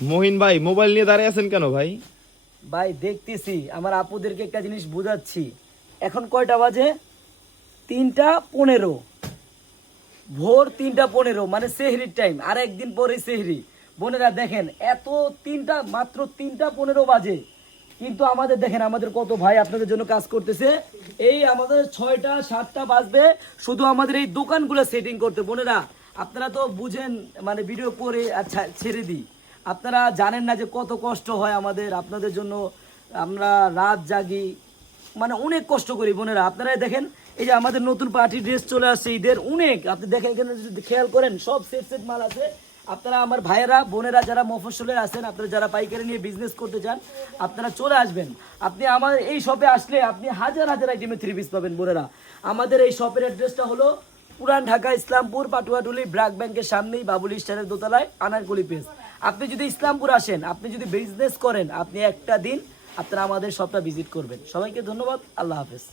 মহিন ভাই মোবাইল নিয়ে দাঁড়িয়ে আছেন কেন ভাই? ভাই দেখতেছি, আমার আপুদেরকে একটা জিনিস বুঝাচ্ছি। এখন কয়টা বাজে? 3টা 15, ভোর 3টা 15, মানে সেহরির টাইম। আর একদিন পরে সেহরি। বোনেরা দেখেন, মাত্র 3টা 15 বাজে, কিন্তু আমাদের দেখেন আমাদের কত ভাই আপনাদের জন্য কাজ করতেছে। এই আমাদের 6টা 7টা বাজবে শুধু আমাদের এই দোকানগুলো সেটিং করতে। বোনেরা আপনারা তো বুঝেন, মানে ভিডিও করে আচ্ছা ছেড়ে দিই, আপনারা জানেন না যে কত কষ্ট হয় আমাদের আপনাদের জন্য। আমরা রাত জাগি, মানে অনেক কষ্ট করি বোনেরা। আপনারাই দেখেন, এই যে আমাদের নতুন পার্টি ড্রেস চলে আসছে ঈদের, অনেক আপনি দেখেন এখানে যদি খেয়াল করেন সব সেট সেট মাল আছে। আপনারা আমার ভাইয়েরা বোনেরা যারা মফস্বলে আছেন, আপনারা যারা পাইকারি নিয়ে বিজনেস করতে চান, আপনারা চলে আসবেন। আপনি আমার এই শপে আসলে আপনি হাজার হাজার আইটেমের 3 পিস পাবেন বোনেরা। আমাদের এই শপের অ্যাড্রেসটা হলো পুরান ঢাকা ইসলামপুর পাটুয়াটুলি ব্র্যাক ব্যাংকের সামনেই বাবুল স্টারের দোতলায় আনারকলি পেজ। আপনি যদি ইসলামপুর আসেন, আপনি যদি বিজনেস করেন, আপনি একটা দিন আপনারা আমাদের শপটা ভিজিট করবেন। সবাইকে ধন্যবাদ, আল্লাহ হাফেজ।